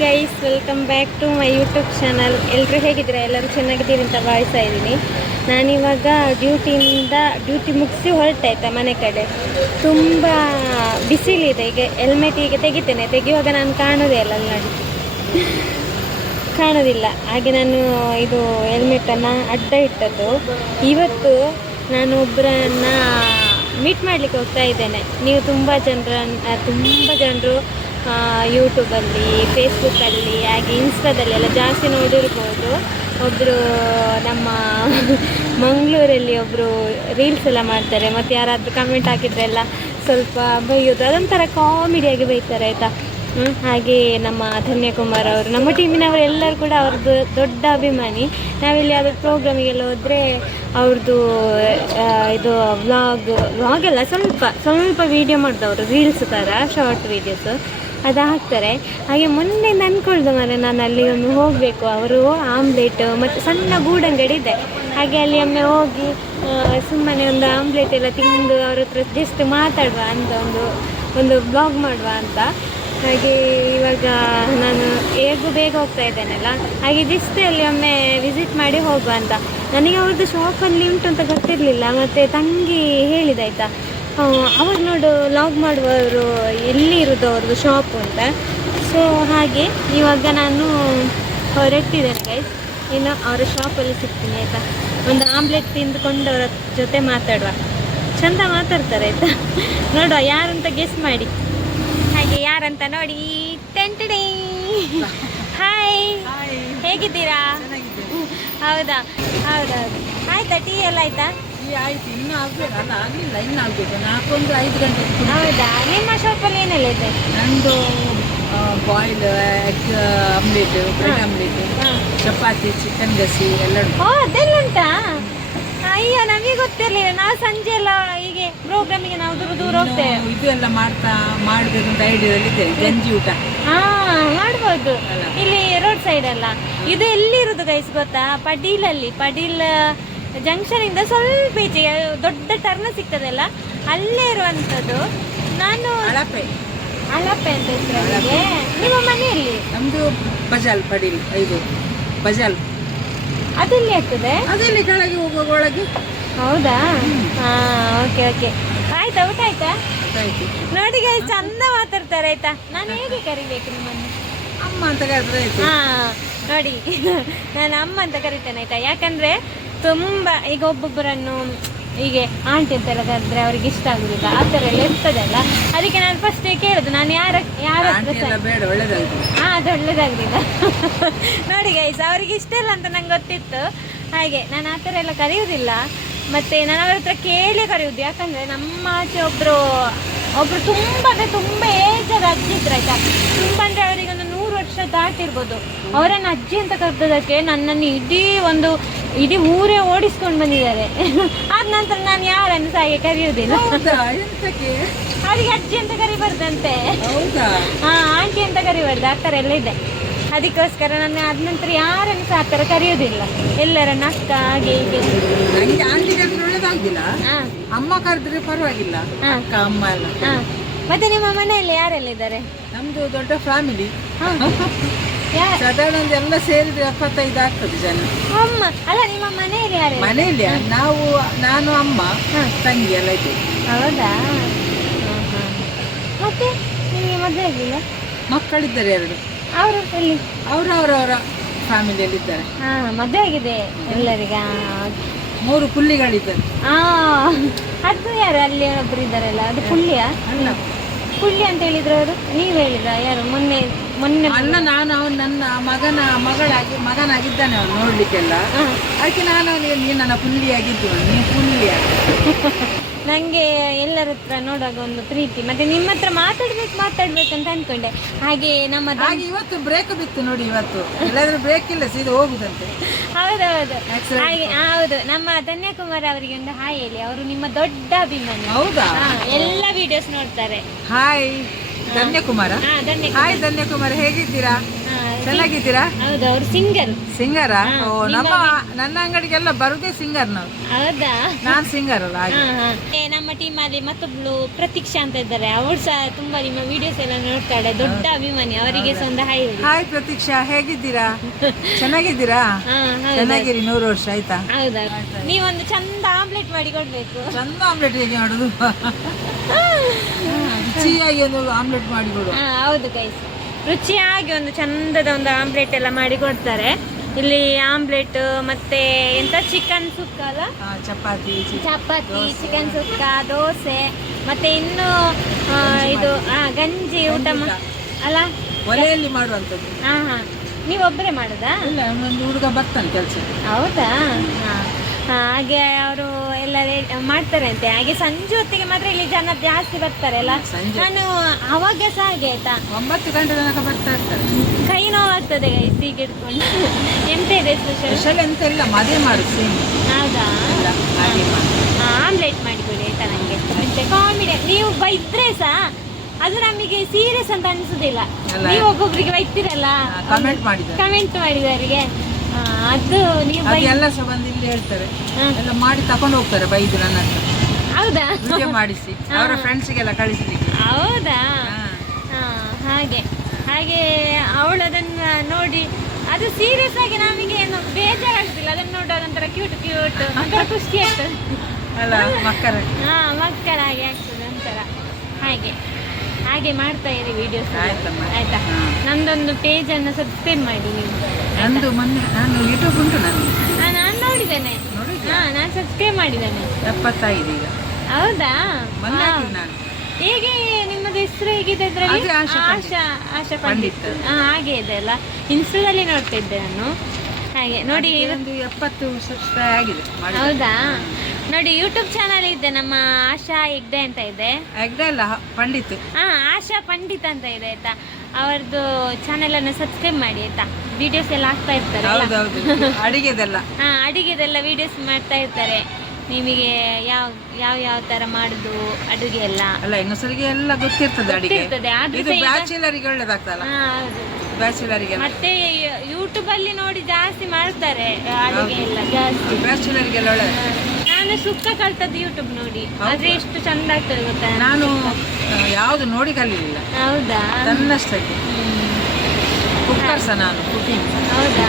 Guys, welcome back to my YouTube channel. ಎಲ್ಲರೂ ಹೇಗಿದ್ದೀರಾ? ಎಲ್ಲರೂ ಚೆನ್ನಾಗಿದ್ದೀರಿ ಅಂತ ಭಾವಿಸ್ತಾ ಇದ್ದೀನಿ. ನಾನಿವಾಗ ಡ್ಯೂಟಿ ಮುಗಿಸಿ ಹೊರಟಾಯ್ತಾ ಮನೆ ಕಡೆ. ತುಂಬ ಬಿಸಿಲಿದೆ. ಈಗ ಹೆಲ್ಮೆಟ್ ಈಗ ತೆಗಿಯುವಾಗ ನಾನು ಕಾಣೋದೇ ಅಲ್ಲ, ನೋಡಿ ಕಾಣೋದಿಲ್ಲ. ಹಾಗೆ ನಾನು ಇದು ಹೆಲ್ಮೆಟನ್ನು ಅಡ್ಡ ಇಟ್ಟದ್ದು. ಇವತ್ತು ನಾನು ಒಬ್ಬರನ್ನು ಮೀಟ್ ಮಾಡಲಿಕ್ಕೆ ಹೋಗ್ತಾ ಇದ್ದೇನೆ. ನೀವು ತುಂಬ ಜನರು ಯೂಟ್ಯೂಬಲ್ಲಿ, ಫೇಸ್ಬುಕ್ಕಲ್ಲಿ, ಹಾಗೆ ಇನ್ಸ್ಟಾದಲ್ಲಿ ಎಲ್ಲ ಜಾಸ್ತಿ ನೋಡಿರ್ಬೋದು. ಒಬ್ಬರು ನಮ್ಮ ಮಂಗಳೂರಲ್ಲಿ ಒಬ್ಬರು ರೀಲ್ಸ್ ಎಲ್ಲ ಮಾಡ್ತಾರೆ, ಮತ್ತು ಯಾರಾದರೂ ಕಮೆಂಟ್ ಹಾಕಿದರೆ ಎಲ್ಲ ಸ್ವಲ್ಪ ಬೈಯೋದು, ಅದೊಂಥರ ಕಾಮಿಡಿಯಾಗಿ ಬೈತಾರೆ ಆಯಿತಾ. ಹಾಗೆ ನಮ್ಮ ಧನ್ಯಕುಮಾರ್ ಅವರು, ನಮ್ಮ ಟೀಮಿನವರು ಎಲ್ಲರೂ ಕೂಡ ಅವ್ರದ್ದು ದೊಡ್ಡ ಅಭಿಮಾನಿ. ನಾವಿಲ್ಲಿ ಯಾವುದಾದ್ರು ಪ್ರೋಗ್ರಾಮಿಗೆಲ್ಲ ಹೋದರೆ ಅವ್ರದ್ದು ಇದು ವ್ಲಾಗ್ ಎಲ್ಲ ಸ್ವಲ್ಪ ವೀಡಿಯೋ ಮಾಡಿದವರು, ರೀಲ್ಸ್ ಥರ ಶಾರ್ಟ್ ವೀಡಿಯೋಸು ಅದು ಹಾಕ್ತಾರೆ. ಹಾಗೆ ಮೊನ್ನೆ ಅಂದ್ಕೊಳ್ದು ನಾನು ಅಲ್ಲಿ ಒಮ್ಮೆ ಹೋಗಬೇಕು. ಅವರು ಆಮ್ಲೆಟ್ ಮತ್ತು ಸಣ್ಣ ಗೂಡಂಗಡಿ ಇದೆ, ಹಾಗೆ ಅಲ್ಲಿ ಒಮ್ಮೆ ಹೋಗಿ ಸುಮ್ಮನೆ ಒಂದು ಆಮ್ಲೆಟ್ ಎಲ್ಲ ತಿಂದು ಅವ್ರ ಹತ್ರ ಜಸ್ಟ್ ಮಾತಾಡುವ ಅಂತ ಒಂದು ಬ್ಲಾಗ್ ಮಾಡುವ ಅಂತ. ಹಾಗೆ ಇವಾಗ ನಾನು ಬೇಗ ಹೋಗ್ತಾ ಇದ್ದೇನಲ್ಲ, ಹಾಗೆ ಜಸ್ಟ್ ಅಲ್ಲಿ ಒಮ್ಮೆ ವಿಸಿಟ್ ಮಾಡಿ ಹೋಗುವ ಅಂತ. ನನಗೆ ಅವ್ರದ್ದು ಶಾಪಲ್ಲಿ ಉಂಟು ಅಂತ ಗೊತ್ತಿರಲಿಲ್ಲ, ಮತ್ತು ತಂಗಿ ಹೇಳಿದಾಯ್ತಾ, ಅವರು ನೋಡು ಲಾಗ್ ಮಾಡುವವರು ಎಲ್ಲಿ ಇರೋದು ಅವ್ರದ್ದು ಶಾಪು ಅಂತ. ಸೊ ಹಾಗೆ ಇವಾಗ ನಾನು ಹೊರಟಿದ್ದೇನೆ ಗೈಸ್. ಇನ್ನು ಅವರ ಶಾಪಲ್ಲಿ ಸಿಗ್ತೀನಿ ಆಯಿತಾ. ಒಂದು ಆಮ್ಲೆಟ್ ತಿಂದುಕೊಂಡು ಅವರ ಜೊತೆ ಮಾತಾಡುವ. ಚಂದ ಮಾತಾಡ್ತಾರೆ ಆಯಿತಾ. ನೋಡುವ ಯಾರಂತ ಗೆಸ್ ಮಾಡಿ. ಹಾಗೆ ಯಾರಂತ ನೋಡಿ. ಟೆಂಟಡೇ. ಹಾಯ್, ಹೇಗಿದ್ದೀರಾ? ಹೌದಾ? ಹೌದೌದು. ಆಯ್ತಾ ಟೀ ಎಲ್ಲ ಆಯ್ತಾ? ಆಯ್ತು, ಇನ್ನೂ ಆಗ್ಬೇಕು. ಅಲ್ಲ, ಆಗಲಿಲ್ಲ, ಇನ್ನೂ ಆಗಬೇಕು. 4-5 ಗಂಟೆ. ಹೌದಾ? ನಿಮ್ಮ ಶಾಪಲ್ಲಿ ಏನೆಲ್ಲ ಇದೆ? ನಂದು boiled egg omelette, bread omelette, chapati, chicken ಗಸಿ ಎಲ್ಲ ಉಂಟು. ಅದೆಲ್ಲ ಉಂಟಾ? ಅಯ್ಯೋ, ನಮಗೆ ಗೊತ್ತಿರಲಿಲ್ಲ. ನಾವು ಸಂಜೆ ಎಲ್ಲ ಹೀಗೆ ಪ್ರೋಗ್ರಾಮಿಗೆ ನಾವು ದೂರ ಹೋಗ್ತೇವೆ. ಇದು ಎಲ್ಲ ಮಾಡಬೇಕು ಅಂತ ಐಡಿಯಾದಲ್ಲಿ ಇದ್ದೇನೆ. ಗಂಜಿ ಊಟ ಮಾಡ್ಬೋದು ಇಲ್ಲಿ ರೋಡ್ ಸೈಡ್ ಅಲ್ಲ. ಇದು ಎಲ್ಲಿರೋದು ಗೈಸ್ ಗೊತ್ತಾ? ಪಡೀಲ್ ಜಂಕ್ಷನ್ ಇಂದ ಸ್ವಲ್ಪ ಈಚೆ ದೊಡ್ಡ ಟರ್ನ್ ಸಿಗ್ತದಲ್ಲ, ಅಲ್ಲೇ ಇರುವಂತದ್ದು. ನಾನು ಅಳಪೆ ಅಂತ ಹೆಸರಿಗೆ. ನಿಮ್ಮ ಮನೆಯಲ್ಲಿ? ನಮ್ದು ಬಜಾಲ್ ಪಡೀಲ್, ಇದು ಬಜಾಲ್. ಅದೆಲ್ಲಿ ಆಗ್ತದೆ? ಅದೆಲ್ಲಿ ಕೆಳಗೆ ಹೋಗುವಾಗ ಒಳಗೆ. ಹೌದಾ? ಓಕೆ. ಆಯ್ತಾ, ಊಟ ಆಯ್ತಾ? ಆಯ್ತು. ನೋಡಿ ಗೈಸ್, ಚಂದ ಮಾತಾಡ್ತಾರೆ ಆಯ್ತಾ. ನಾನು ಹೇಗೆ ಕರಿಬೇಕು ನಿಮ್ಮನ್ನು? ಅಮ್ಮ ಅಂತ ಕರೆದ್ರೆ ಆಯ್ತು. ನೋಡಿ, ನಾನು ಅಮ್ಮ ಅಂತ ಕರಿತೇನೆ ಆಯ್ತಾ. ಯಾಕಂದ್ರೆ ತುಂಬಾ ಈಗ ಒಬ್ಬೊಬ್ಬರನ್ನು ಹೀಗೆ ಆಂಟಿ ಅಂತೆಲ್ಲ ಕರೆದ್ರೆ ಅವ್ರಿಗೆ ಇಷ್ಟ ಆಗುದಿಲ್ಲ, ಆ ಥರ ಎಲ್ಲ ಇರ್ತದಲ್ಲ. ಅದಕ್ಕೆ ನಾನು ಫಸ್ಟ್ ಕೇಳುದು, ನಾನು ಯಾರ ಬೇಡ, ಒಳ್ಳೇದಾಗ್ತದೆ. ಅದು ಒಳ್ಳೇದಾಗ್ಲಿಲ್ಲ. ನೋಡಿ ಗೈಸ್, ಅವ್ರಿಗೆ ಇಷ್ಟ ಇಲ್ಲ ಅಂತ ನಂಗೆ ಗೊತ್ತಿತ್ತು. ಹಾಗೆ ನಾನು ಆ ಥರ ಎಲ್ಲ ಕರೆಯುವುದಿಲ್ಲ. ಮತ್ತೆ ನಾನು ಅವ್ರ ಹತ್ರ ಕೇಳಿ ಕರೆಯುವುದು. ಯಾಕಂದ್ರೆ ನಮ್ಮ ಆಚೆ ಒಬ್ರು ತುಂಬ ಏಜದ ಅಜ್ಜಿ ಇದ್ರು ಆಯ್ತಾ. ತುಂಬ ಅಂದ್ರೆ ಅವರಿಗೆ ಒಂದು 100 ವರ್ಷ ದಾಟಿರ್ಬೋದು. ಅವರನ್ನು ಅಜ್ಜಿ ಅಂತ ಕರೆದೋದಕ್ಕೆ ನನ್ನನ್ನು ಇಡೀ ಊರೇ ಓಡಿಸ್ಕೊಂಡು ಬಂದಿದ್ದಾರೆ. ಆದ ನಂತರ ನಾನು ಯಾರನ್ನು ಸಹ ಹಾಗೆ ಕರೆಯುವುದಿಲ್ಲ. ಅವರಿಗೆ ಅಜ್ಜಿ ಅಂತ ಕರಿಬಾರ್ದಂತೆ, ಆಂಟಿ ಅಂತ ಕರಿಬಾರ್ದು, ಆ ಥರ ಎಲ್ಲ ಇದೆ. ಅದಕ್ಕೋಸ್ಕರ ನಾನು ಆದ ನಂತರ ಯಾರನ್ನು ಸಹ ಆ ಥರ ಕರೆಯೋದಿಲ್ಲ. ಎಲ್ಲರನ್ನ ಅಕ್ಕ ಹಾಗೆ ಹೀಗೆ. ಆಂಟಿ ಕರೆದ್ರೆ ಒಳ್ಳೇದಾಗಿಲ್ಲ, ಅಮ್ಮ ಕರೆದ್ರೆ ಪರವಾಗಿಲ್ಲ. ಅಕ್ಕ, ಅಮ್ಮ ಎಲ್ಲ. ಮತ್ತೆ ನಿಮ್ಮ ಮನೆಯಲ್ಲಿ ಯಾರೆಲ್ಲ ಇದ್ದಾರೆ? ನಮ್ದು ದೊಡ್ಡ ಫ್ಯಾಮಿಲಿ. ಸಾಧಾರಣ ಎಲ್ಲ ಸೇರಿದ್ರೆ 75 ಆಗ್ತದೆ ಜನ. ಅಮ್ಮ ಅಲ್ಲ, ನಿಮ್ಮ ಮನೆಯಲ್ಲಿ ಯಾರು? ಮನೆಯಲ್ಲಿ ನಾನು, ಅಮ್ಮ, ತಂಗಿ ಎಲ್ಲ ಇದ್ದೀವಿ. ಹೌದಾ? ಮತ್ತೆ ನಿಮಗೆ ಮದುವೆ ಆಗಿಲ್ಲ? ಮಕ್ಕಳಿದ್ದಾರೆ 2. ಅವರು ಎಲ್ಲಿ? ಅವರು ಅವರವರ ಫ್ಯಾಮಿಲಿಯಲ್ಲಿ ಇದ್ದಾರೆ. ಮದುವೆ ಆಗಿದೆ ಎಲ್ಲರಿಗ? 3 ಪುಲ್ಲಿಗಳಿದ್ದಾರೆ. ಅದು ಯಾರು ಅಲ್ಲಿ ಒಬ್ರು ಇದ್ದಾರಲ್ಲ, ಅದು ಪುಳ್ಳಿಯ? ಅಲ್ಲ, ಪುಳ್ಳಿ ಅಂತ ಹೇಳಿದ್ರು ಅವರು. ನೀವು ಹೇಳಿದ ಯಾರು? ಮೊನ್ನೆ ಅಲ್ಲ, ನಾನು ಅವನು ನನ್ನ ಮಗನಾಗಿದ್ದಾನೆ ಅವನು ನೋಡ್ಲಿಕ್ಕೆಲ್ಲ. ಅದಕ್ಕೆ ನಾನು ನೀನು ನನ್ನ ಪುಲ್ಲಿಯಾಗಿದ್ದು, ನೀನು ಪುಲ್ಲಿಯ. ನನಗೆ ಎಲ್ಲರ ಹತ್ರ ನೋಡುವಾಗ ಒಂದು ಪ್ರೀತಿ, ಮತ್ತೆ ನಿಮ್ಮ ಹತ್ರ ಮಾತಾಡ್ಬೇಕಂತ ಅನ್ಕೊಂಡೆ. ಹಾಗೆ ಇವತ್ತು ಬ್ರೇಕ್ ಬಿತ್ತು ನೋಡಿ. ಇವತ್ತು ಎಲ್ಲಾದ್ರೂ ಬ್ರೇಕ್ ಇಲ್ಲ, ಸೀದಾ ಹೋಗುದಂತೆ. ಹೌದೌದು. ಹಾಗೆ ಹೌದು. ನಮ್ಮ ಧನ್ಯಕುಮಾರ್ ಅವರಿಗೆ ಒಂದು ಹಾಯ್ ಹೇಳಿ, ಅವರು ನಿಮ್ಮ ದೊಡ್ಡ ಅಭಿಮಾನಿ. ಹೌದಾ? ಎಲ್ಲ ವಿಡಿಯೋಸ್ ನೋಡ್ತಾರೆ. ಹಾಯ್ ಧನ್ಯಕುಮಾರ. ಹಾಯ್ ಧನ್ಯಕುಮಾರ್, ಹೇಗಿದ್ದೀರಾ? ಚೆನ್ನಾಗಿದ್ದೀರಾ? ಹೌದು, ಅವ್ರು ಸಿಂಗರ್. ಸಿಂಗರಾ? ಹಾ, ಓ, ನನ್ನ ಅಂಗಡಿಗೆಲ್ಲ ಬರುದೇ ಸಿಂಗರ್ ನಾವು. ಹೌದಾ? ನಾನ್ ಸಿಂಗರ್ ಅಲ್ಲ ಹಾಗೆ. ನಮ್ಮ ಟೀಮ್ ಅಲ್ಲಿ ಮತ್ತೊಬ್ಳು ಪ್ರತೀಕ್ಷಾ ಅಂತ ಇದ್ದಾರೆ. ಅವಳು ಸಹ ತುಂಬಾ ನಿಮ್ಮ ವಿಡಿಯೋಸ್ ಎಲ್ಲ ನೋಡ್ತಾಳೆ, ದೊಡ್ಡ ಅಭಿಮಾನಿ. ಅವರಿಗೆ ಸಹ ಒಂದು ಹಾಯ್ ಹೇಳಿ. ಹಾಯ್ ಪ್ರತೀಕ್ಷಾ, ಹೇಗಿದ್ದೀರಾ? ಚೆನ್ನಾಗಿದ್ದೀರಾ? ಚೆನ್ನಾಗಿರಿ, 100 ವರ್ಷ ಆಯ್ತಾ? ಹೌದಾ? ನೀವೊಂದು ಚಂದ ಆಮ್ಲೆಟ್ ಮಾಡಿ ಕೊಡ್ಬೇಕು. ಚಂದ ಆಮ್ಲೆಟ್ ಹೇಗೆ ಮಾಡುದು? ರುಚಿಯಾಗಿ ಒಂದು ಆಮ್ಲೆಟ್ ಮಾಡಿ ಕೊಡು. ಹೌದು ಗೈಸ್, ರುಚಿಯಾಗಿ ಒಂದು ಚಂದದ ಒಂದು ಆಮ್ಲೆಟ್ ಎಲ್ಲ ಮಾಡಿ ಕೊಡ್ತಾರೆ. ಇಲ್ಲಿ ಆಮ್ಲೆಟ್ ಮತ್ತೆ ಎಂತ ಚಿಕನ್ ಸುಕ್ಕ ಅಲ್ಲ, ಚಪಾತಿ, ಚಿಕನ್ ಸುಕ್ಕ, ದೋಸೆ, ಮತ್ತೆ ಇನ್ನು ಇದು ಗಂಜಿ ಊಟ ಅಲ್ಲ, ಒಲೆಯಲ್ಲಿ ಮಾಡುವಂಥದ್ದು. ಹಾ ನೀವೊಬ್ಬರೇ ಮಾಡುದಾ? ಇಲ್ಲ, ಒಂದು ಹುಡುಗ ಬರ್ತಾನೆ ಕೆಲಸ. ಹೌದಾ? ಹಾಗೆ ಅವರು ಎಲ್ಲ ಮಾಡ್ತಾರೆ ಅಂತೆ. ಹಾಗೆ ಸಂಜೆ ಹೊತ್ತಿಗೆ ಮಾತ್ರ ಇಲ್ಲಿ ಜನ ಜಾಸ್ತಿ ಬರ್ತಾರೆ ಅಲ್ಲ. ನಾನು ಅವಾಗ ಸಹ ಹಾಗೆ ಆಯ್ತಾ, 9 ಗಂಟೆ ತನಕ ಬರ್ತಾ ಇರ್ತಾರೆ. ಕೈ ನೋವಾಗ್ತದೆ ಸೀಗೆ ಹಿಡ್ಕೊಂಡು. ಎಂತ ಇದೆ ಸ್ಪೆಷಲ್? ಎಂತ ಇಲ್ಲ, ಮದುವೆ ಮಾಡುದು. ಹೌದಾ? ಆಮ್ಲೆಟ್ ಮಾಡಿಕೊಡಿ ಆಯ್ತಾ ನನಗೆ. ಮತ್ತೆ ಕಾಮಿಡಿ ನೀವು ಬೈದ್ರೆ ಸಹ ಅದು ನಮಗೆ ಸೀರಿಯಸ್ ಅಂತ ಅನ್ಸುದಿಲ್ಲ. ನೀವು ಒಬ್ಬೊಬ್ರಿಗೆ ಬೈತೀರಲ್ಲ, ಕಮೆಂಟ್ ಮಾಡಿದವರಿಗೆ, ಅದು ನೀವು ಎಲ್ಲ ಸಹ ಬಂದು ಇಲ್ಲಿ ಹೇಳ್ತಾರೆ, ಎಲ್ಲ ಮಾಡಿ ತಕೊಂಡು ಹೋಗ್ತಾರೆ ಬೈದು ನನ್ನ ಹತ್ರ. ಹೌದಾ? ಮಾಡಿಸಿ ಅವರ ಫ್ರೆಂಡ್ಸ್ಗೆಲ್ಲ ಕಳಿಸ್ಲಿಕ್ಕೆ. ಹೌದಾ? ಹಾಗೆ ಹಾಗೆ ಅವಳು ಅದನ್ನ ನೋಡಿ, ಅದು ಸೀರಿಯಸ್ ಆಗಿ ನಮಗೆ ಏನು ಬೇಜಾರಾಗುದಿಲ್ಲ. ಅದನ್ನ ನೋಡುವಾಗ ಒಂಥರ ಕ್ಯೂಟ್ ಒಂಥರ ಖುಷಿ ಆಗ್ತದೆ ಅಲ್ಲ, ಮಕ್ಕಳ ಹಾಗೆ ಆಗ್ತದೆ ಒಂಥರ. ಹಾಗೆ ಮಾಡ್ತಾ ಇರಿ ವಿಡಿಯೋಸ್ ಆಯ್ತಾ? ನಂದೊಂದು ಪೇಜ್ ಅನ್ನು ಸಬ್ಸ್ಕ್ರೈಬ್ ಮಾಡಿ ನೀವು. ನಂದು ಮೊನ್ನೆ ನಾನು ಯೂಟ್ಯೂಬ್ ಉಂಟು ನಾನು ನೋಡಿದ್ದೇನೆ. ನಾನು ಸಬ್ಸ್ಕ್ರೈಬ್ ಮಾಡಿದ್ದೇನೆ. 70 ಆಗಿದೆ ಈಗ. ಹೌದಾ? ಹೇಗೆ ನಿಮ್ಮದು ಹೆಸರು ಹೇಗಿದೆ ಅದರಲ್ಲಿ? ಆಶಾ ಪಂಡಿತ್. ಹಾಗೆ ಇದೆ ಅಲ್ಲ, ಇನ್ಸ್ಟಾದಲ್ಲಿ ನೋಡ್ತಾ ಇದ್ದೆ ನಾನು. ಹಾಗೆ ನೋಡಿ, 70 ಸಬ್ಸ್ಕ್ರೈಬ್ ಆಗಿದೆ. ಹೌದಾ? ನೋಡಿ, ಯೂಟ್ಯೂಬ್ ಚಾನಲ್ ಇದೆ, ನಮ್ಮ ಆಶಾ ಹೆಗ್ಡೆ ಅಂತ ಇದೆ. ಹೆಗ್ಡೆ ಅಲ್ಲ, ಪಂಡಿತ್. ಆಶಾ ಪಂಡಿತ್ ಅಂತ ಇದೆ ಆಯ್ತಾ. ಅವ್ರದ್ದು ಚಾನೆಲ್ ಅನ್ನು ಸಬ್ಸ್ಕ್ರೈಬ್ ಮಾಡಿ ಆಯ್ತಾ. ವಿಡಿಯೋಸ್ ಎಲ್ಲ ಹಾಕ್ತಾ ಇರ್ತಾರೆ. ಅಡಿಗೆದೆಲ್ಲ ವಿಡಿಯೋಸ್ ಮಾಡ್ತಾ ಇರ್ತಾರೆ. ನಿಮಗೆ ಯಾವ ತರ ಮಾಡುದು ಅಡುಗೆ ಎಲ್ಲ ಹೆಂಗಸರಿಗೆ ಎಲ್ಲ ಗೊತ್ತಿರ್ತದೆ. ಮತ್ತೆ ಯೂಟ್ಯೂಬ್ ಅಲ್ಲಿ ನೋಡಿ ಜಾಸ್ತಿ ಮಾಡ್ತಾರೆ ಅಡುಗೆ ಎಲ್ಲ ಜಾಸ್ತಿ. ನಾನು ಸುಕ್ಕ ಕಲ್ತದ್ದು ಯೂಟ್ಯೂಬ್ ನೋಡಿ, ಆದ್ರೆ ಎಷ್ಟು ಚಂದ ಆಗ್ತದೆ ಗೊತ್ತಾ. ನಾನು ಯಾವ್ದು ನೋಡಿ ಕಲಿಲಿಲ್ಲ. ಹೌದಾ? ನನ್ನಷ್ಟಕ್ಕೆ ನಾನು ಕುಕಿಂಗ್. ಹೌದಾ?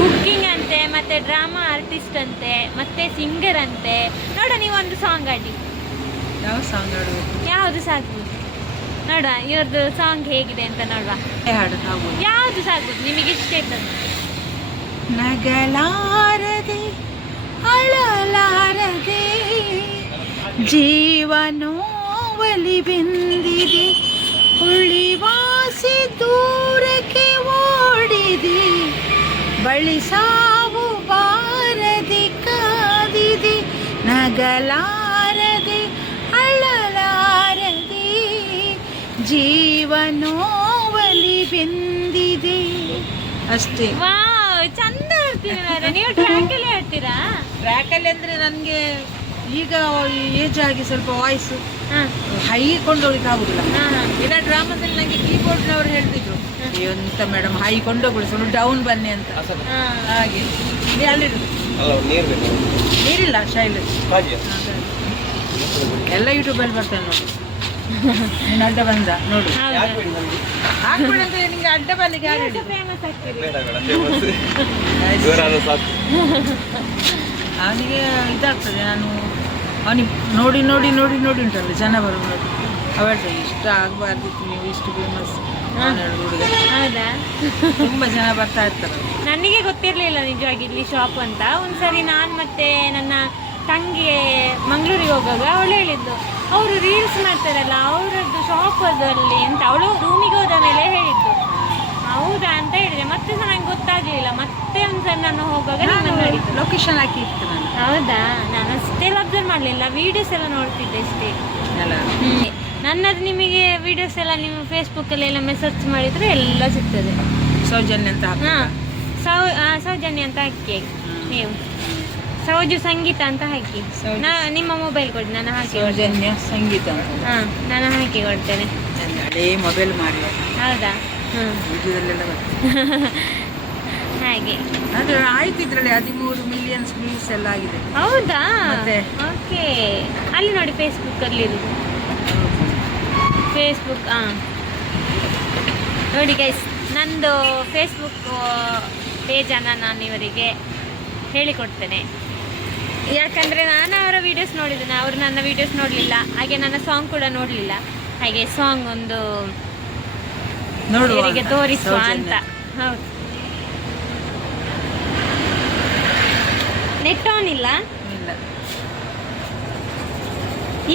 ಕುಕಿಂಗ್ ಅಂತೆ, ಮತ್ತೆ ಡ್ರಾಮಾ ಆರ್ಟಿಸ್ಟ್ ಅಂತೆ, ಮತ್ತೆ ಸಿಂಗರ್ ಅಂತೆ. ನೋಡ, ನೀವೊಂದು ಸಾಂಗ್ ಆಡಿ. ಯಾವ ಸಾಂಗ್ ಆಡಬೇಕು? ಯಾವ್ದು ಸಾಕ್ಬೋದು ನೋಡುವ, ಇವ್ರದ್ದು ಸಾಂಗ್ ಹೇಗಿದೆ ಅಂತ ನೋಡುವ. ಹಾಡು ಯಾವ್ದು ಸಾಕ್ಬೋದು ನಿಮಗೆ ಇಷ್ಟ ಇರ್ತದೆ? ನಗಲಾರದೆ ಅಳಲಾರದೆ ಜೀವನೋವಲಿ ಬೆಂದಿದೆ, ಉಳಿವಾಸಿ ದೂರಕ್ಕೆ ಓಡಿದೆ, ಬಳಿ ಸಾವು ಬಾರದೆ ಕಾದಿದೆ, ನಗಲಾರದೆ ಅಳಲಾರದೆ ಜೀವನೋವಲಿ ಬೆಂದಿದೆ. ಅಷ್ಟೇ. ವಾವ್, ಚಂದ ಹೇಳ್ತೀರಾ ನೀವು. ಟ್ರ್ಯಾಕಲ್ಲಿ ಹೇಳ್ತೀರಾ? ಟ್ರ್ಯಾಕಲ್ಲಿ ಅಂದ್ರೆ ನನಗೆ ಈಗ ಏಜ್ ಆಗಿ ಸ್ವಲ್ಪ ವಾಯ್ಸ್ ಹೈ ಕೊಂಡೋಗ್ಲಿಕ್ಕೆ ಆಗುದಿಲ್ಲ. ಇಲ್ಲ, ಡ್ರಾಮಾದಲ್ಲಿ ನನಗೆ ಕೀಬೋರ್ಡ್ನವರು ಹೇಳ್ತಿದ್ರು, ಎಂತ ಮೇಡಮ್ ಹೈ ಕೊಂಡೋಗ್ಲಿ, ಸ್ವಲ್ಪ ಡೌನ್ ಬನ್ನಿ ಅಂತ. ಹಾಗೆ ನೀರಿಲ್ಲ ಶೈಲ್ ಎಲ್ಲ ಯೂಟ್ಯೂಬಲ್ಲಿ ಬರ್ತೇನೆ ನೋಡಿ. ನೀನು ಅಡ್ಡ ಬಂದ ನೋಡು, ಹಾಕ್ಬಿಡಿ ಅಂತ ನಿಂಗೆ ಅಡ್ಡ ಬಲ್ಲಿಗೆ ಅವನಿಗೆ ಇದಾಗ್ತದೆ. ನಾನು ಅವನಿಗೆ ನೋಡಿ ನೋಡಿ ನೋಡಿ ನೋಡಿ ಉಂಟಲ್ಲ ಜನ ಬರೋದು ನೋಡಿ, ಅವಳ್ತ ಇಷ್ಟ ಆಗಬಾರ್ದಿತ್ತು, ನೀವು ಇಷ್ಟು ಫೇಮಸ್ ಹುಡುಗ. ಹೌದಾ? ತುಂಬ ಜನ ಬರ್ತಾ ಇರ್ತಾರೆ. ನನಗೆ ಗೊತ್ತಿರಲಿಲ್ಲ ನಿಜವಾಗಿ ಇಲ್ಲಿ ಶಾಪ್ ಅಂತ. ಒಂದ್ಸರಿ ನಾನು ಮತ್ತೆ ನನ್ನ ತಂಗಿ ಮಂಗಳೂರಿಗೆ ಹೋಗುವಾಗ ಅವಳು ಹೇಳಿದ್ದು, ಅವರು ರೀಲ್ಸ್ ಮಾಡ್ತಾರಲ್ಲ ಅವರದ್ದು ಶಾಪ್ ಅದಲ್ಲಿ ಅಂತ. ಅವಳು ರೂಮಿಗೆ ಹೋದ ಮೇಲೆ ಹೇಳಿದ್ದು. ಹೌದಾ ಅಂತ ಹೇಳಿದೆ. ಮತ್ತೆ ಸಹ ನಂಗೆ ಗೊತ್ತಾಗ್ಲಿಲ್ಲ. ಮತ್ತೆ ಒಂದ್ಸರಿ ನಾನು ಹೋಗುವಾಗ ಲೊಕೇಶನ್ ಹಾಕಿ ಇತ್ತು ನಾನು. ಹೌದಾ? ನಾನು ಅಷ್ಟೆಲ್ಲ ಅಬ್ಸರ್ವ್ ಮಾಡಲಿಲ್ಲ, ವಿಡಿಯೋಸ್ ಎಲ್ಲ ನೋಡ್ತಿದ್ದೆ ಅಷ್ಟೇ. ನನ್ನದು ನಿಮಗೆ ವಿಡಿಯೋಸ್ ಎಲ್ಲ ನೀವು ಫೇಸ್ಬುಕ್ಕಲ್ಲಿ ಎಲ್ಲ ಮೆಸೇಜ್ ಮಾಡಿದರೆ ಎಲ್ಲ ಸಿಗ್ತದೆ. ಸೌಜನ್ಯ ಅಂತ. ಸೌಜನ್ಯ ಅಂತ ಹಾಕಿ ನೀವು, ಸೌಜು ಸಂಗೀತ ಅಂತ ಹಾಕಿ. ನಿಮ್ಮ ಮೊಬೈಲ್ ಕೊಡಿ, ನಾನು ಹಾಕಿ. ಸೌಜನ್ಯ ಸಂಗೀತ. ನಾನು ಹಾಕಿ ಕೊಡ್ತೇನೆ. ಅದೇ ಮೊಬೈಲ್ ಮಾಡಿ. ಹೌದಾ? ಹ್ಮ್. ವಿಡಿಯೋದಲ್ಲೆಲ್ಲ ಬರ್ತದೆ. ಹಾಗೆ ಅದು ಆಯ್ತು, ಇದರಲ್ಲಿ 13 ಮಿಲಿಯನ್ ವ್ಯೂಸ್ ಎಲ್ಲ ಆಗಿದೆ. ಹೌದಾ? ಮತ್ತೆ? ಓಕೆ, ಅಲ್ಲಿ ನೋಡಿ ಫೇಸ್ಬುಕ್ ಅಲ್ಲಿ ಇರುದು. ಫೇಸ್ಬುಕ್ ನೋಡಿ ಗೈಸ್, ನಂದು ಫೇಸ್ಬುಕ್ ಪೇಜನ್ನು ನಾನು ಇವರಿಗೆ ಹೇಳಿಕೊಡ್ತೇನೆ. ಯಾಕಂದರೆ ನಾನು ಅವರ ವೀಡಿಯೋಸ್ ನೋಡಿದ್ದೇನೆ, ಅವರು ನನ್ನ ವೀಡಿಯೋಸ್ ನೋಡಲಿಲ್ಲ, ಹಾಗೆ ನನ್ನ ಸಾಂಗ್ ಕೂಡ ನೋಡಲಿಲ್ಲ. ಹಾಗೆ ಸಾಂಗ್ ಒಂದು ಇವರಿಗೆ ತೋರಿಸುವ ಅಂತ. ಹೌದು, ನೆಟ್ ಆನ್ ಇಲ್ಲ.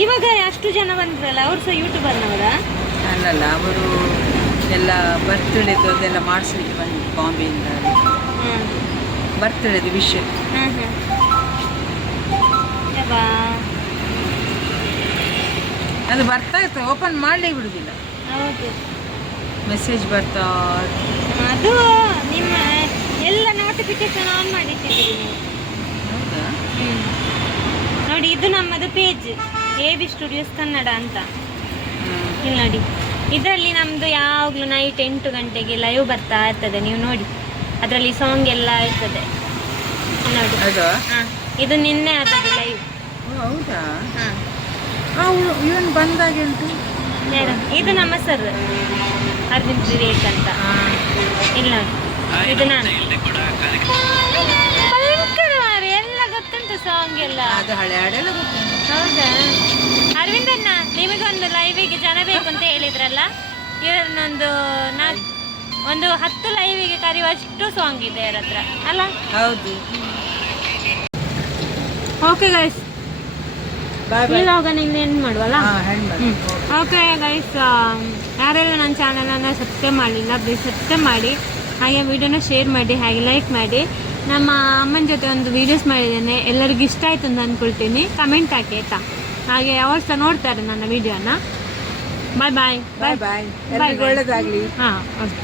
ಇವಾಗ ಅಷ್ಟು ಜನ ಬಂದ್ರಲ್ಲ, ಅವ್ರು ಸಹ ಯೂಟ್ಯೂಬರ್ನವರ? ಅಲ್ಲಲ್ಲ, ಅವರು ಎಲ್ಲ ಬರ್ತ್ಡೇದು ಅದೆಲ್ಲ ಮಾಡಿಸ್ಲಿಕ್ಕೆ ಬಂದು ಬಾಂಬೆಯಿಂದ. ಬರ್ತ್ಡೇದು ವಿಷಯ. ಅದು ಬರ್ತಾ ಇತ್ತು, ಓಪನ್ ಮಾಡಲೇ ಬಿಡುದಿಲ್ಲ. ಹೌದು, ಮೆಸೇಜ್ ಬರ್ತಾ. ಅದು ನಿಮ್ಮ ಎಲ್ಲ ನೋಟಿಫಿಕೇಶನ್ ಆನ್ ಮಾಡಿಟ್ಟಿದ್ದೀರಿ ನೀವು. ಹೌದಾ? ನೋಡಿ, ಇದು ನಮ್ಮದು ಪೇಜ್, AB ಸ್ಟುಡಿಯೋಸ್ ಕನ್ನಡ ಅಂತ. ಇಲ್ಲಿ ನೋಡಿ, ಇದರಲ್ಲಿ ನಮ್ಮದು ಯಾವಾಗಲೂ ನೈಟ್ 8 ಗಂಟೆಗೆ ಲೈವ್ ಬರ್ತಾ ಇರ್ತದೆ, ನೀವು ನೋಡಿ. ಅದರಲ್ಲಿ ಸಾಂಗ್ ಎಲ್ಲ ಇರ್ತದೆ ನೋಡಿ. ಹಾಂ, ಇದು ನಿನ್ನೆ ಆದದ್ದು ಲೈವ್. ಹೌದಾ? ಹಾಂ, ಇವನ್ ಬಂದಾಗೆ ಉಂಟು. ಇದು ನಮ್ಮ ಸರ್ ಅರವಿಂದ್ ವಿವೇಕ್ ಅಂತ. ಇಲ್ಲ ನೋಡಿ, ಇದು ನಾನು. ಭಯಂಕರ ಮಾರ್ರೆ, ಎಲ್ಲ ಗೊತ್ತುಂಟು ಸಾಂಗ್ ಎಲ್ಲ. ಅದು ಹಳೆ ಹಾಡೆಲ್ಲ ಗೊತ್ತುಂಟು. ಹೌದಾ? ಅರವಿಂದಣ್ಣ, ನಿಮಗೊಂದು ಲೈವಿಗೆ ಜನ ಬೇಕು ಅಂತ ಹೇಳಿದ್ರಲ್ಲ, ಇವರನ್ನೊಂದು ಒಂದು 10 ಲೈವಿಗೆ ಕರೆಯುವಷ್ಟು ಸಾಂಗ್ ಇದೆ ಇವರ ಹತ್ರ ಅಲ್ಲ? ಹೌದು. ಓಕೆ ಗೈಸ್, ಇವಾಗ ನಿಮ್ಗೆ ಏನು ಮಾಡುವಲ್ಲ? ಓಕೆ ಗೈಸ್, ಯಾರೆಲ್ಲ ನನ್ನ ಚಾನಲನ್ನು ಸಬ್ಸ್ಕ್ರೈಬ್ ಮಾಡಲಿಲ್ಲ, ಪ್ಲೀಸ್ ಸಬ್ಸ್ಕ್ರೈಬ್ ಮಾಡಿ, ಹಾಗೆ ವಿಡಿಯೋನ ಶೇರ್ ಮಾಡಿ, ಹಾಗೆ ಲೈಕ್ ಮಾಡಿ. ನಮ್ಮ ಅಮ್ಮನ ಜೊತೆ ಒಂದು ವೀಡಿಯೋಸ್ ಮಾಡಿದ್ದೇನೆ, ಎಲ್ಲರಿಗೂ ಇಷ್ಟ ಆಯ್ತು ಅಂತ ಅಂದ್ಕೊಳ್ತೀನಿ. ಕಮೆಂಟ್ ಹಾಕಿ ಆಯ್ತಾ? ಹಾಗೆ ಅವ್ರು ಸಹ ನೋಡ್ತಾರೆ ನನ್ನ ವಿಡಿಯೋನ. ಬಾಯ್ ಬಾಯ್ ಬಾಯ್ ಬಾಯ್, ಒಳ್ಳೆದಾಗಲಿ. ಹಾಂ, ಓಕೆ.